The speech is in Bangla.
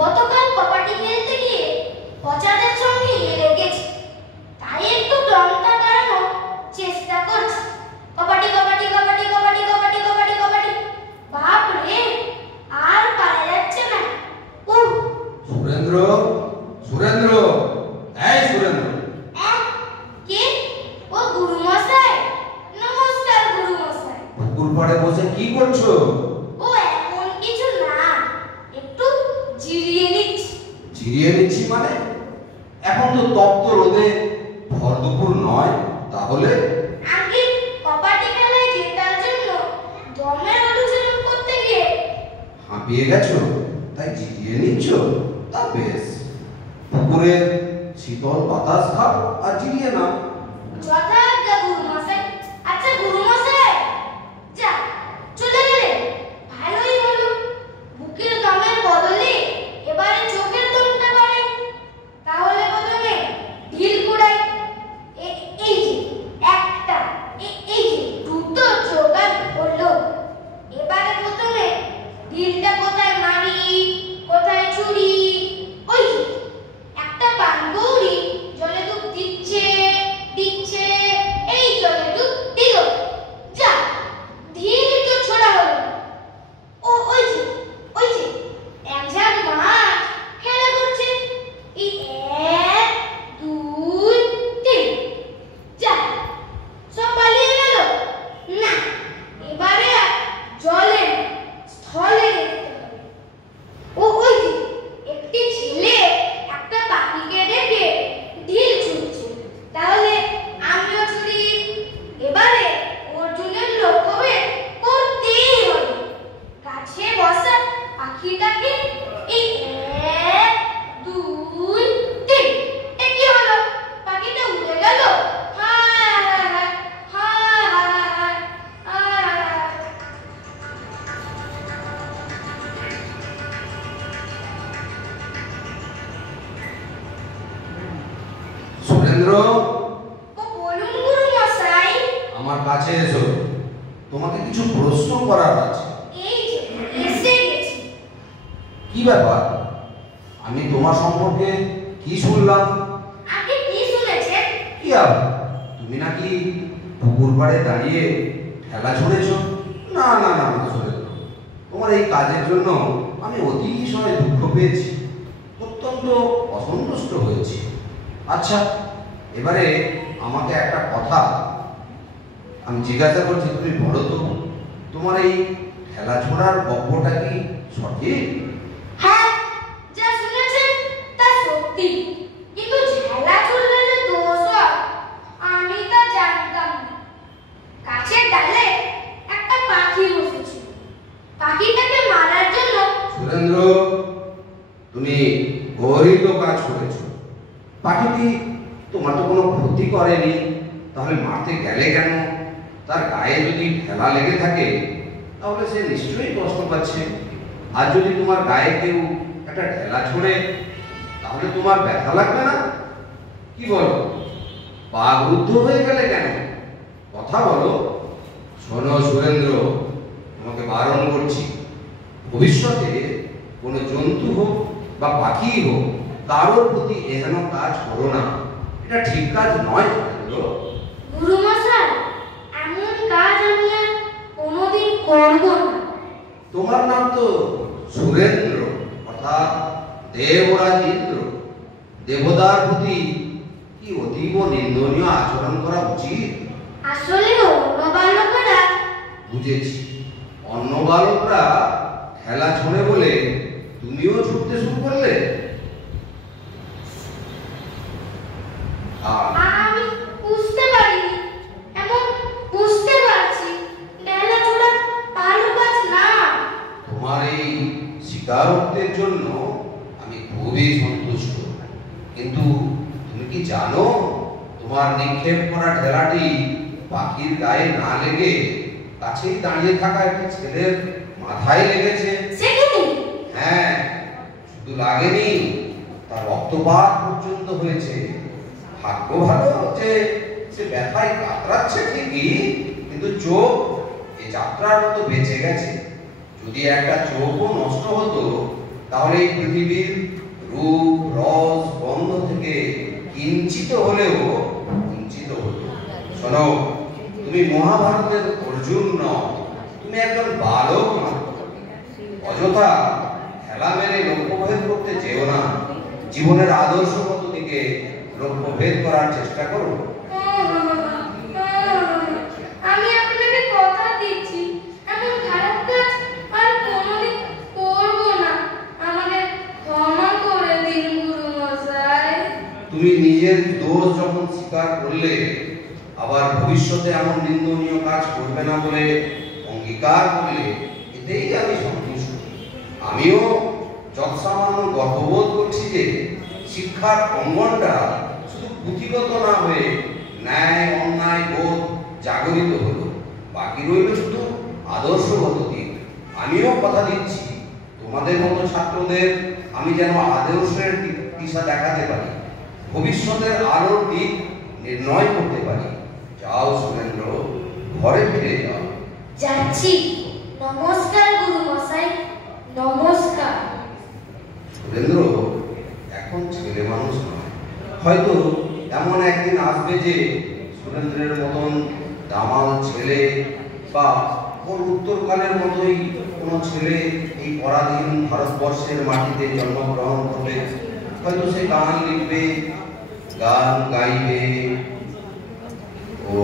গতকাল কবাডি খেলতে গিয়ে পচাদের সঙ্গে লেগেছে, তাই একটু দমটা বাড়ানোর চেষ্টা করছি। কবাডি কবাডি কবাডি কবাডি কবাডি কবাডি কবাডি, বাপ রে, আর পারা যাচ্ছে না। সুরেন্দ্র, সুরেন্দ্র, এই সুরেন্দ্র। কে? ও গুরুমশাই। নমস্কার গুরুমশাই। পুকুর পাড়ে বসে কি করছো? ও এমন কিছু না, একটু জিরিয়ে নিচ্ছি। জিরিয়ে নিচ্ছি মানে? এখন তো তপ্ত রোদে ভর দুপুর নয়, তাহলে? আগে কবাডি খেলায় জেতার জন্য দমের অনুশীলন করতে গিয়ে হাঁপিয়ে গেছো, তাই জিরিয়ে নিচ্ছ? তা বেশ, পুকুরের শীতল বাতাস খাও আর জিরিয়ে নাও। যথাজ্ঞা গুরুমশাই। আচ্ছা গুরুমশাই, যা চলে গেলে ভালোই হলো। বুকের দমের বদলে এবারে চোখের দমটা বাড়াই। তাহলে প্রথমে ঢিল কুড়াই। এই যে একটা, এই যে দুটো জোগাড় হলো। এবারে প্রথমে ঢিলটা কোথায় মারি, কোথায় ছুরি, ওই যে একটা পানগৌরি জলে ডুব দিচ্ছে দিচ্ছে, এই জলে ডুব দিল, যা ঢিল তো ছোড়া হলো। ওই যে এক ঝাঁক মাছ খেলা করছে। এই 1 2 3, যা সব পালিয়ে গেল। না, এবারে জলে স্থলে দেখতে হবে। ওই যে একটি ছেলে একটা পাখিকে ডেকে ঢিল ছুটছে, তাহলে আমিও ছুরি। এবারে অর্জুনের লক্ষ্যভেদ করতেই হবে। গাছে বসা পাখিটাকে এই 1 2 3, এ কি হলো? পাখিটা উড়ে গেল। হায় হায় হায় হায় হায় হায়। সুরেন্দ্র, ও বলুন গুরুমশাই। আমার কাছে এসো, তোমাকে কিছু প্রশ্ন করার আছে। এই যে এসে গেছি। কি ব্যাপার? আমি তোমার সম্পর্কে কি শুনলাম? আগে কি শুনেছেন? কি আবার, তুমি নাকি পুকুর পাড়ে দাঁড়িয়ে ঠেলা ছুঁড়েছো? না না না না সুরেন্দ্র, তোমার এই কাজের জন্য আমি অতিশয় দুঃখ পেয়েছি, অত্যন্ত অসন্তুষ্ট হয়েছি। আচ্ছা, এবারে আমাকে একটা কথা আমি জিজ্ঞাসা করছি, তুমি বলো তো, তোমার এই ঠেলা ছোড়ার গল্পটা কি সঠিক? হ্যাঁ, যা শুনেছেন তা সত্যি, কিন্তু ঝেলা চুললে যে দোষ হয় আমি তা জানতাম না। গাছের ডালে একটা পাখি বসেছিল, পাখিটাকে মারার জন্য। সুরেন্দ্র, তুমি গহীত কাজ করেছো। পাখিটি তোমার তো কোনো ক্ষতি করেনি, তাহলে মারতে গেলে কেন? তার গায়ে যদি ঠেলা লেগে থাকে তাহলে সে নিশ্চয়ই কষ্ট পাচ্ছে। আর যদি তোমার গায়ে কেউ একটা ঠেলা ছোড়ে তাহলে তোমার ব্যথা লাগবে না? কি বলো? পা রুদ্ধ হয়ে গেলে কেন? কথা বলো। শোনো সুরেন্দ্র, তোমাকে বারণ করছি, ভবিষ্যতে কোনো জন্তু হোক বা পাখি হোক, কারোর প্রতি এহেন কাজ করো না। এটা ঠিক কাজ নয় সুরেন্দ্র। গুরুমশাই, এমন কাজ আমি আর কোনোদিন করব না। তোমার নাম তো সুরেন্দ্র, অর্থাৎ দেবরাজ ইন্দ্র। দেবতার প্রতি কি অতীব নিন্দনীয় আচরণ করা উচিত? আসলে অন্য বালকেরা। বুঝেছি, অন্য বালকরা খেলা ছোড়ে বলে তুমিও ছুটতে শুরু করলে? আমি বুঝতে পারিনি। এমন বুঝতে পারছি ঢেলা ছোড়া ভালো কাজ না। তোমার এই স্বীকারোক্তির জন্য আমি খুবই সন্তুষ্ট, কিন্তু তুমি কি জানো তোমার নিক্ষেপ করা ঠেলাটি পাখির গায়ে না লেগে কাছেই দাঁড়িয়ে থাকা একটা ছেলের মাথায় লেগেছে? সে কি? হ্যাঁ, শুধু লাগেনি, তার রক্তপাত পর্যন্ত হয়েছে। ভাগ্য ভালো যে সে ব্যথায় কাতরাচ্ছে ঠিকই, কিন্তু চোখ এই যাত্রার মতো বেঁচে গেছে। যদি একটা চোখও নষ্ট হতো তাহলে এই পৃথিবীর রূপ রস গন্ধ থেকে কিঞ্চিত হলেও শোনো, তুমি মহাভারতের অর্জুন নও, তুমি একজন বালক নও। অযথা খেলা মেরে লক্ষ্যভেদ করতে যেও না। জীবনের আদর্শগত দিকে লক্ষ্যভেদ করার চেষ্টা করো। আমি আপনাকে কথা দিচ্ছি, এমন খারাপ কাজ আর কোনোদিন করব না। আমাকে ক্ষমা করে দিন গুরু মশাই। তুমি নিজের দোষ যখন স্বীকার করলে, আবার ভবিষ্যতে এমন নিন্দনীয় কাজ করবে না বলে অঙ্গীকার করলে, এতেই আমি সন্তুষ্ট। আমিও যৎসামান্য গর্ববোধ করছি যে শিক্ষার অঙ্গনটা শুধু পুঁথিগত না হয়ে ন্যায় অন্যায় বোধ জাগরিত হলো। বাকি রইল শুধু আদর্শগত দিক। আমিও কথা দিচ্ছি, তোমাদের মতো ছাত্রদের আমি যেন আদর্শের দিশা দেখাতে পারি, ভবিষ্যতের আলোর দিক নির্ণয় করতে পারি। যাও সুরেন্দ্র, ঘরে ফিরে যাও। যাচ্ছি। নমস্কার গুরু মশাই, নমস্কার। সুরেন্দ্র এখন ছেলে মানুষ নয়, হয়তো এমন একদিন আসবে যে সুরেন্দ্রের মতন দামাল ছেলে বা ওর উত্তরকালের মতোই কোনো ছেলে এই পরাধীন ভারতবর্ষের মাটিতে জন্মগ্রহণ করবে। হয়তো সে গান লিখবে, গান গাইবে। ও